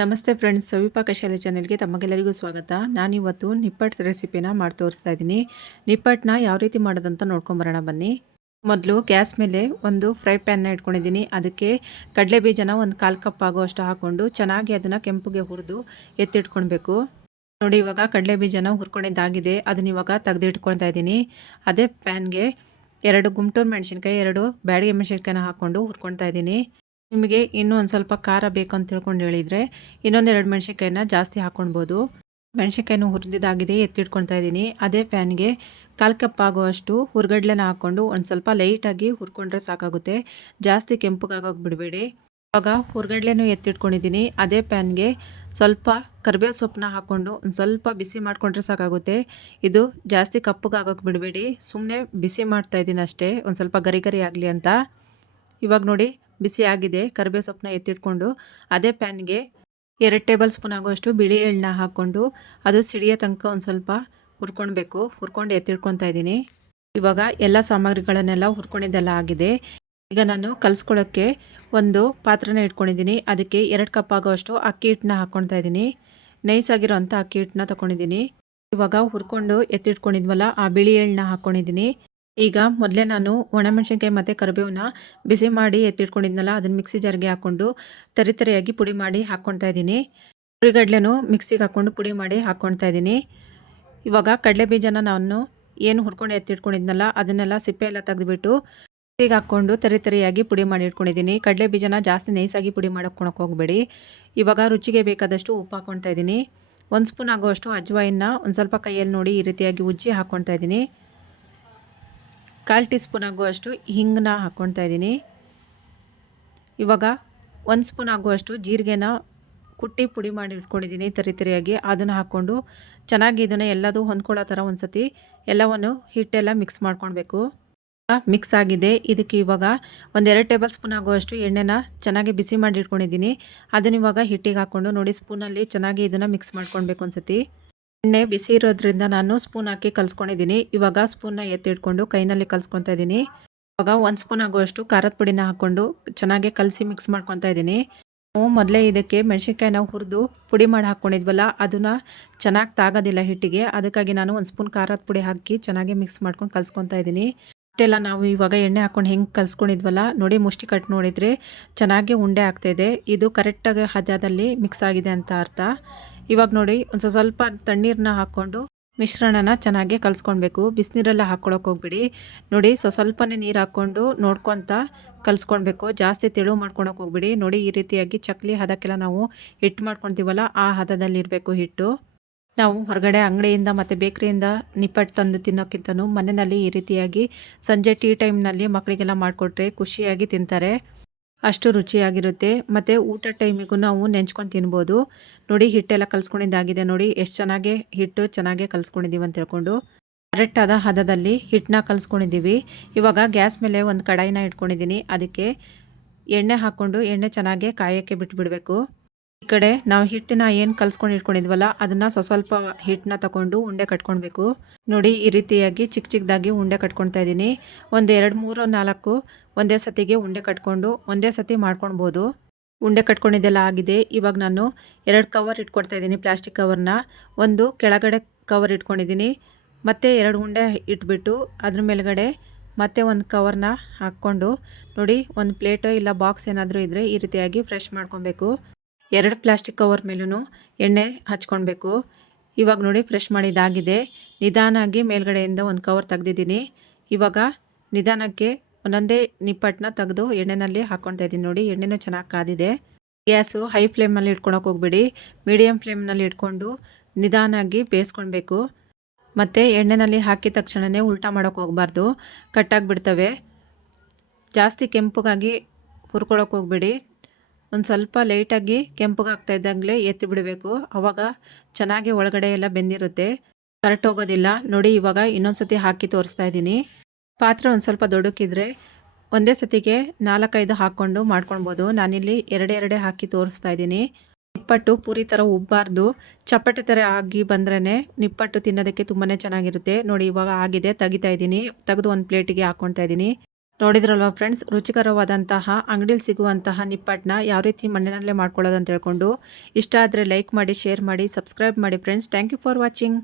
ನಮಸ್ತೆ ಫ್ರೆಂಡ್ಸ್, ಸವಿಪಾಕ ಶಾಲೆ ಚಾನೆಲ್ಗೆ ತಮಗೆಲ್ಲರಿಗೂ ಸ್ವಾಗತ. ನಾನಿವತ್ತು ನಿಪ್ಪಟ್ಟು ರೆಸಿಪಿನ ಮಾಡಿ ತೋರಿಸ್ತಾ ಇದ್ದೀನಿ. ನಿಪ್ಪಟ್ಟನ್ನ ಯಾವ ರೀತಿ ಮಾಡೋದಂತ ನೋಡ್ಕೊಂಬರೋಣ ಬನ್ನಿ. ಮೊದಲು ಗ್ಯಾಸ್ ಮೇಲೆ ಒಂದು ಫ್ರೈ ಪ್ಯಾನ್ನ ಇಟ್ಕೊಂಡಿದ್ದೀನಿ. ಅದಕ್ಕೆ ಕಡಲೆ ಬೀಜನ ಒಂದು 1/4 ಕಪ್ ಆಗುವಷ್ಟು ಹಾಕ್ಕೊಂಡು ಚೆನ್ನಾಗಿ ಅದನ್ನು ಕೆಂಪುಗೆ ಹುರಿದು ಎತ್ತಿಟ್ಕೊಳ್ಬೇಕು. ನೋಡಿ, ಇವಾಗ ಕಡಲೆ ಬೀಜನ ಹುರ್ಕೊಂಡಿದ್ದಾಗಿದೆ. ಅದನ್ನ ಇವಾಗ ತೆಗೆದಿಟ್ಕೊಳ್ತಾ ಇದ್ದೀನಿ. ಅದೇ ಪ್ಯಾನ್ಗೆ 2 ಗುಂಟೂರು ಮೆಣಸಿನ್ಕಾಯಿ, 2 ಬ್ಯಾಡಗಿ ಮೆಣಸಿನ್ಕಾಯಿನ ಹಾಕ್ಕೊಂಡು ಹುರ್ಕೊಳ್ತಾ ಇದ್ದೀನಿ. ನಿಮಗೆ ಇನ್ನೂ ಒಂದು ಸ್ವಲ್ಪ ಖಾರ ಬೇಕು ಅಂತ ತಿಳ್ಕೊಂಡು ಹೇಳಿದರೆ ಇನ್ನೊಂದು 2 ಮೆಣಸಿನ್ಕಾಯಿನ ಜಾಸ್ತಿ ಹಾಕ್ಕೊಳ್ಬೋದು. ಮೆಣಸಿನ್ಕಾಯಿನೂ ಹುರಿದಿದ್ದಾಗಿದೆ, ಎತ್ತಿಟ್ಕೊಳ್ತಾ ಇದ್ದೀನಿ. ಅದೇ ಪ್ಯಾನ್ಗೆ 1/4 ಕಪ್ ಆಗುವಷ್ಟು ಹುರ್ಗಡ್ಲೆನ ಹಾಕ್ಕೊಂಡು ಒಂದು ಸ್ವಲ್ಪ ಲೈಟಾಗಿ ಹುರ್ಕೊಂಡ್ರೆ ಸಾಕಾಗುತ್ತೆ. ಜಾಸ್ತಿ ಕೆಂಪುಗಾಗೋಕೆ ಬಿಡಬೇಡಿ. ಇವಾಗ ಹುರ್ಗಡ್ಲೆನೂ ಎತ್ತಿಟ್ಕೊಂಡಿದ್ದೀನಿ. ಅದೇ ಪ್ಯಾನ್ಗೆ ಸ್ವಲ್ಪ ಕರಿಬೇವು ಸೊಪ್ಪನ್ನ ಹಾಕ್ಕೊಂಡು ಒಂದು ಸ್ವಲ್ಪ ಬಿಸಿ ಮಾಡಿಕೊಂಡ್ರೆ ಸಾಕಾಗುತ್ತೆ. ಇದು ಜಾಸ್ತಿ ಕಪ್ಪಗಾಗೋಕೆ ಬಿಡಬೇಡಿ. ಸುಮ್ಮನೆ ಬಿಸಿ ಮಾಡ್ತಾಯಿದ್ದೀನಿ ಅಷ್ಟೇ, ಒಂದು ಸ್ವಲ್ಪ ಗರಿ ಗರಿ ಆಗಲಿ ಅಂತ. ಇವಾಗ ನೋಡಿ, ಬಿಸಿ ಆಗಿದೆ. ಕರಿಬೇವು ಸೊಪ್ಪನ್ನ ಎತ್ತಿಟ್ಕೊಂಡು ಅದೇ ಪ್ಯಾನ್ಗೆ 2 ಟೇಬಲ್ ಸ್ಪೂನ್ ಆಗುವಷ್ಟು ಬಿಳಿ ಎಳ್ಳನ್ನ ಹಾಕ್ಕೊಂಡು ಅದು ಸಿಡಿಯೋ ತನಕ ಒಂದು ಸ್ವಲ್ಪ ಹುರ್ಕೊಳ್ಬೇಕು. ಹುರ್ಕೊಂಡು ಎತ್ತಿಟ್ಕೊಳ್ತಾ ಇದ್ದೀನಿ. ಇವಾಗ ಎಲ್ಲ ಸಾಮಗ್ರಿಗಳನ್ನೆಲ್ಲ ಹುರ್ಕೊಂಡಿದ್ದೆಲ್ಲ ಆಗಿದೆ. ಈಗ ನಾನು ಕಲಿಸ್ಕೊಳ್ಳೋಕ್ಕೆ ಒಂದು ಪಾತ್ರೆನ ಇಟ್ಕೊಂಡಿದ್ದೀನಿ. ಅದಕ್ಕೆ 2 ಕಪ್ ಆಗುವಷ್ಟು ಅಕ್ಕಿ ಹಿಟ್ಟನ್ನ ಹಾಕ್ಕೊಳ್ತಾ ಇದ್ದೀನಿ. ನೈಸಾಗಿರೋ ಅಂಥ ಅಕ್ಕಿ ಹಿಟ್ಟನ್ನ ತೊಗೊಂಡಿದ್ದೀನಿ. ಇವಾಗ ಹುರ್ಕೊಂಡು ಎತ್ತಿಟ್ಕೊಂಡಿದ್ವಲ್ಲ, ಆ ಬಿಳಿ ಎಳ್ಳನ್ನ ಹಾಕ್ಕೊಂಡಿದ್ದೀನಿ. ಈಗ ಮೊದಲೇ ನಾನು ಒಣಮೆಣಸಿನ್ಕಾಯಿ ಮತ್ತು ಕರಿಬೇವನ್ನ ಬಿಸಿ ಮಾಡಿ ಎತ್ತಿಟ್ಕೊಂಡಿದ್ನಲ್ಲ, ಅದನ್ನು ಮಿಕ್ಸಿ ಜಾರ್ಗೆ ಹಾಕ್ಕೊಂಡು ತರಿಯಾಗಿ ಪುಡಿ ಮಾಡಿ ಹಾಕ್ಕೊಳ್ತಾ ಇದ್ದೀನಿ. ಹುರಿಗಡ್ಲೆನೂ ಮಿಕ್ಸಿಗೆ ಹಾಕ್ಕೊಂಡು ಪುಡಿ ಮಾಡಿ ಹಾಕ್ಕೊಳ್ತಾ ಇದ್ದೀನಿ. ಇವಾಗ ಕಡಲೆ ಬೀಜನ ನಾನು ಏನು ಹುರ್ಕೊಂಡು ಎತ್ತಿಟ್ಕೊಂಡಿದ್ನಲ್ಲ, ಅದನ್ನೆಲ್ಲ ಸಿಪ್ಪೆ ಎಲ್ಲ ತೆಗೆದುಬಿಟ್ಟು ಮಿಕ್ಸಿಗೆ ಹಾಕ್ಕೊಂಡು ತರಿಯಾಗಿ ಪುಡಿ ಮಾಡಿ ಇಟ್ಕೊಂಡಿದ್ದೀನಿ. ಕಡಲೆ ಬೀಜನ ಜಾಸ್ತಿ ನೈಸಾಗಿ ಪುಡಿ ಮಾಡ್ಕೊಳಕ್ಕೆ ಹೋಗಬೇಡಿ. ಇವಾಗ ರುಚಿಗೆ ಬೇಕಾದಷ್ಟು ಉಪ್ಪು ಹಾಕ್ಕೊಳ್ತಾ ಇದ್ದೀನಿ. 1 ಸ್ಪೂನ್ ಆಗುವಷ್ಟು ಅಜ್ವಾಯಿನ ಒಂದು ಸ್ವಲ್ಪ ಕೈಯಲ್ಲಿ ನೋಡಿ ಈ ರೀತಿಯಾಗಿ ಉಜ್ಜಿ ಹಾಕ್ಕೊಳ್ತಾ ಇದ್ದೀನಿ. 1/4 ಟೀ ಸ್ಪೂನ್ ಆಗುವಷ್ಟು ಹಿಂಗನ್ನ ಹಾಕ್ಕೊಳ್ತಾ ಇದ್ದೀನಿ. ಇವಾಗ 1 ಸ್ಪೂನ್ ಆಗುವಷ್ಟು ಜೀರಿಗೆನ ಕುಟ್ಟಿ ಪುಡಿ ಮಾಡಿ ಇಟ್ಕೊಂಡಿದ್ದೀನಿ ತರಿಯಾಗಿ. ಅದನ್ನು ಹಾಕ್ಕೊಂಡು ಚೆನ್ನಾಗಿ ಇದನ್ನು ಎಲ್ಲದೂ ಹೊಂದ್ಕೊಳ್ಳೋ ಥರ ಒಂದು ಸತಿ ಎಲ್ಲವನ್ನು ಹಿಟ್ಟೆಲ್ಲ ಮಿಕ್ಸ್ ಮಾಡ್ಕೊಳ್ಬೇಕು. ಮಿಕ್ಸ್ ಆಗಿದೆ. ಇದಕ್ಕೆ ಇವಾಗ 1-2 ಟೇಬಲ್ ಸ್ಪೂನ್ ಆಗುವಷ್ಟು ಎಣ್ಣೆನ ಚೆನ್ನಾಗಿ ಬಿಸಿ ಮಾಡಿ ಇಟ್ಕೊಂಡಿದ್ದೀನಿ. ಅದನ್ನು ಇವಾಗ ಹಿಟ್ಟಿಗೆ ಹಾಕ್ಕೊಂಡು ನೋಡಿ ಸ್ಪೂನಲ್ಲಿ ಚೆನ್ನಾಗಿ ಇದನ್ನು ಮಿಕ್ಸ್ ಮಾಡ್ಕೊಳ್ಬೇಕು. ಒಂದು ಸತಿ ಎಣ್ಣೆ ಬಿಸಿ ಇರೋದ್ರಿಂದ ನಾನು ಸ್ಪೂನ್ ಹಾಕಿ ಕಲಿಸ್ಕೊಂಡಿದ್ದೀನಿ. ಇವಾಗ ಸ್ಪೂನ್ನ ಎತ್ತಿಟ್ಕೊಂಡು ಕೈನಲ್ಲಿ ಕಲಿಸ್ಕೊತಾ ಇದ್ದೀನಿ. ಇವಾಗ 1 ಸ್ಪೂನ್ ಆಗುವಷ್ಟು ಖಾರದ ಪುಡಿನ ಹಾಕ್ಕೊಂಡು ಚೆನ್ನಾಗಿ ಕಲಸಿ ಮಿಕ್ಸ್ ಮಾಡ್ಕೊತಾ ಇದ್ದೀನಿ. ನಾವು ಮೊದಲೇ ಇದಕ್ಕೆ ಮೆಣಸಿನ್ಕಾಯಿನ ಹುರಿದು ಪುಡಿ ಮಾಡಿ ಹಾಕ್ಕೊಂಡಿದ್ವಲ್ಲ, ಅದನ್ನು ಚೆನ್ನಾಗಿ ತಾಗೋದಿಲ್ಲ ಹಿಟ್ಟಿಗೆ. ಅದಕ್ಕಾಗಿ ನಾನು 1 ಸ್ಪೂನ್ ಖಾರದ ಪುಡಿ ಹಾಕಿ ಚೆನ್ನಾಗಿ ಮಿಕ್ಸ್ ಮಾಡ್ಕೊಂಡು ಕಲಿಸ್ಕೊತಾ ಇದ್ದೀನಿ. ಹಿಟ್ಟೆಲ್ಲ ನಾವು ಇವಾಗ ಎಣ್ಣೆ ಹಾಕ್ಕೊಂಡು ಹೆಂಗೆ ಕಲಿಸ್ಕೊಂಡಿದ್ವಲ್ಲ ನೋಡಿ, ಮುಷ್ಟಿ ಕಟ್ ನೋಡಿದರೆ ಚೆನ್ನಾಗಿ ಉಂಡೆ ಆಗ್ತಾಯಿದೆ. ಇದು ಕರೆಕ್ಟಾಗಿ ಹದದಲ್ಲಿ ಮಿಕ್ಸ್ ಆಗಿದೆ ಅಂತ ಅರ್ಥ. ಇವಾಗ ನೋಡಿ, ಒಂದು ಸ್ವಲ್ಪ ತಣ್ಣೀರನ್ನ ಹಾಕ್ಕೊಂಡು ಮಿಶ್ರಣನ ಚೆನ್ನಾಗಿ ಕಲಿಸ್ಕೊಳ್ಬೇಕು. ಬಿಸಿನೀರೆಲ್ಲ ಹಾಕ್ಕೊಳಕ್ಕೆ ಹೋಗ್ಬಿಡಿ. ನೋಡಿ, ಸ್ವಲ್ಪನೇ ನೀರು ಹಾಕ್ಕೊಂಡು ನೋಡ್ಕೊತ ಕಲಿಸ್ಕೊಳ್ಬೇಕು. ಜಾಸ್ತಿ ತೆಳು ಮಾಡ್ಕೊಳಕ್ಕೆ ಹೋಗ್ಬಿಡಿ. ನೋಡಿ, ಈ ರೀತಿಯಾಗಿ ಚಕ್ಲಿ ಹದಕ್ಕೆಲ್ಲ ನಾವು ಹಿಟ್ಟು ಮಾಡ್ಕೊತೀವಲ್ಲ, ಆ ಹದದಲ್ಲಿರಬೇಕು ಹಿಟ್ಟು. ನಾವು ಹೊರಗಡೆ ಅಂಗಡಿಯಿಂದ ಮತ್ತು ಬೇಕ್ರಿಯಿಂದ ನಿಪ್ಪಟ್ಟು ತಂದು ತಿನ್ನೋಕ್ಕಿಂತನೂ ಮನೆಯಲ್ಲಿ ಈ ರೀತಿಯಾಗಿ ಸಂಜೆ ಟೀ ಟೈಮ್ನಲ್ಲಿ ಮಕ್ಕಳಿಗೆಲ್ಲ ಮಾಡಿಕೊಟ್ರೆ ಖುಷಿಯಾಗಿ ತಿಂತಾರೆ. ಅಷ್ಟು ರುಚಿಯಾಗಿರುತ್ತೆ. ಮತ್ತು ಊಟ ಟೈಮಿಗೂ ನಾವು ನೆಂಚ್ಕೊಂಡು ತಿನ್ಬೋದು. ನೋಡಿ, ಹಿಟ್ಟೆಲ್ಲ ಕಲಿಸ್ಕೊಂಡಿದ್ದಾಗಿದೆ. ನೋಡಿ ಎಷ್ಟು ಚೆನ್ನಾಗಿ ಹಿಟ್ಟು ಚೆನ್ನಾಗೇ ಕಲಿಸ್ಕೊಂಡಿದ್ದೀವಿ ಅಂತ ಹೇಳ್ಕೊಂಡು ಕರೆಕ್ಟಾದ ಹದದಲ್ಲಿ ಹಿಟ್ಟನ್ನ ಕಲಿಸ್ಕೊಂಡಿದ್ದೀವಿ. ಇವಾಗ ಗ್ಯಾಸ್ ಮೇಲೆ ಒಂದು ಕಡಾಯಿನ ಇಟ್ಕೊಂಡಿದ್ದೀನಿ. ಅದಕ್ಕೆ ಎಣ್ಣೆ ಹಾಕ್ಕೊಂಡು ಎಣ್ಣೆ ಚೆನ್ನಾಗಿ ಕಾಯೋಕ್ಕೆ ಬಿಟ್ಬಿಡಬೇಕು. ಈ ಕಡೆ ನಾವು ಹಿಟ್ಟನ್ನ ಏನು ಕಲಿಸ್ಕೊಂಡು ಇಟ್ಕೊಂಡಿದ್ವಲ್ಲ, ಅದನ್ನು ಸ್ವಲ್ಪ ಹಿಟ್ಟನ್ನ ತಗೊಂಡು ಉಂಡೆ ಕಟ್ಕೊಳ್ಬೇಕು. ನೋಡಿ, ಈ ರೀತಿಯಾಗಿ ಚಿಕ್ಕ ಚಿಕ್ಕದಾಗಿ ಉಂಡೆ ಕಟ್ಕೊಳ್ತಾ ಇದ್ದೀನಿ. ಒಂದು 2, 3, 4 ಒಂದೇ ಸತಿಗೆ ಉಂಡೆ ಕಟ್ಕೊಂಡು ಒಂದೇ ಸತಿ ಮಾಡ್ಕೊಳ್ಬೋದು. ಉಂಡೆ ಕಟ್ಕೊಂಡಿದ್ದೆಲ್ಲ ಆಗಿದೆ. ಇವಾಗ ನಾನು 2 ಕವರ್ ಇಟ್ಕೊಳ್ತಾ ಇದ್ದೀನಿ, ಪ್ಲಾಸ್ಟಿಕ್ ಕವರ್ನ. ಒಂದು ಕೆಳಗಡೆ ಕವರ್ ಇಟ್ಕೊಂಡಿದ್ದೀನಿ. ಮತ್ತು 2 ಉಂಡೆ ಇಟ್ಬಿಟ್ಟು ಅದ್ರ ಮೇಲ್ಗಡೆ ಮತ್ತೆ ಒಂದು ಕವರ್ನ ಹಾಕ್ಕೊಂಡು ನೋಡಿ, ಒಂದು ಪ್ಲೇಟು ಇಲ್ಲ ಬಾಕ್ಸ್ ಏನಾದರೂ ಇದ್ದರೆ ಈ ರೀತಿಯಾಗಿ ಫ್ರೆಶ್ ಮಾಡ್ಕೊಬೇಕು. 2 ಪ್ಲಾಸ್ಟಿಕ್ ಕವರ್ ಮೇಲೂ ಎಣ್ಣೆ ಹಚ್ಕೊಳ್ಬೇಕು. ಇವಾಗ ನೋಡಿ, ಫ್ರೆಶ್ ಮಾಡಿದ್ದಾಗಿದೆ. ನಿಧಾನಾಗಿ ಮೇಲ್ಗಡೆಯಿಂದ ಒಂದು ಕವರ್ ತೆಗ್ದಿದ್ದೀನಿ. ಇವಾಗ ನಿಧಾನಕ್ಕೆ ಒಂದೊಂದೇ ನಿಪ್ಪಟ್ಟನ್ನ ತೆಗೆದು ಎಣ್ಣೆಯಲ್ಲಿ ಹಾಕ್ಕೊಳ್ತಾ ಇದ್ದೀನಿ. ನೋಡಿ, ಎಣ್ಣೆನೂ ಚೆನ್ನಾಗಿ ಕಾದಿದೆ. ಗ್ಯಾಸು ಹೈ ಫ್ಲೇಮಲ್ಲಿ ಇಟ್ಕೊಳಕ್ಕೆ ಹೋಗ್ಬಿಡಿ. ಮೀಡಿಯಮ್ ಫ್ಲೇಮ್ನಲ್ಲಿ ಇಟ್ಕೊಂಡು ನಿಧಾನಾಗಿ ಬೇಯಿಸ್ಕೊಳ್ಬೇಕು. ಮತ್ತು ಎಣ್ಣೆಯಲ್ಲಿ ಹಾಕಿದ ತಕ್ಷಣವೇ ಉಲ್ಟಾ ಮಾಡೋಕ್ಕೆ ಹೋಗಬಾರ್ದು, ಕಟ್ಟಾಗಿಬಿಡ್ತವೆ. ಜಾಸ್ತಿ ಕೆಂಪಗಾಗಿ ಹುರ್ಕೊಳಕ್ಕೆ ಹೋಗ್ಬಿಡಿ. ಒಂದು ಸ್ವಲ್ಪ ಲೈಟಾಗಿ ಕೆಂಪಗಾಗ್ತಾ ಇದ್ದಂಗೆ ಎತ್ತಿ ಬಿಡಬೇಕು. ಆವಾಗ ಚೆನ್ನಾಗಿ ಒಳಗಡೆ ಎಲ್ಲ ಬೆಂದಿರುತ್ತೆ, ಕರೆಕ್ಟ್ ಹೋಗೋದಿಲ್ಲ. ನೋಡಿ, ಇವಾಗ ಇನ್ನೊಂದು ಸತಿ ಹಾಕಿ ತೋರಿಸ್ತಾ ಇದ್ದೀನಿ. ಪಾತ್ರೆ ಒಂದು ಸ್ವಲ್ಪ ದೊಡ್ಡಕ್ಕಿದ್ರೆ ಒಂದೇ ಸತಿಗೆ 4-5 ಹಾಕ್ಕೊಂಡು ಮಾಡ್ಕೊಳ್ಬೋದು. ನಾನಿಲ್ಲಿ 2 ಹಾಕಿ ತೋರಿಸ್ತಾ ಇದ್ದೀನಿ. ನಿಪ್ಪಟ್ಟು ಪೂರಿ ಥರ ಉಬ್ಬಾರ್ದು, ಚಪಾತಿ ಥರ ಆಗಿ ಬಂದ್ರೇ ನಿಪ್ಪಟ್ಟು ತಿನ್ನೋದಕ್ಕೆ ತುಂಬಾ ಚೆನ್ನಾಗಿರುತ್ತೆ. ನೋಡಿ, ಇವಾಗ ಆಗಿದೆ. ತೆಗಿತಾ ಇದ್ದೀನಿ. ತೆಗೆದು ಒಂದು ಪ್ಲೇಟಿಗೆ ಹಾಕ್ಕೊಳ್ತಾ ಇದ್ದೀನಿ. ನೋಡಿದ್ರಲ್ವ ಫ್ರೆಂಡ್ಸ್, ರುಚಿಕರವಾದಂತಹ ಅಂಗಡಿಲಿ ಸಿಗುವಂತಹ ನಿಪ್ಪಟ್ಟನ್ನ ಯಾವ ರೀತಿ ಮಣ್ಣಿನಲ್ಲೇ ಮಾಡ್ಕೊಳ್ಳೋದು ಅಂತ ಹೇಳ್ಕೊಂಡು. ಇಷ್ಟ ಆದರೆ ಲೈಕ್ ಮಾಡಿ, ಶೇರ್ ಮಾಡಿ, ಸಬ್ಸ್ಕ್ರೈಬ್ ಮಾಡಿ friends. Thank you for watching.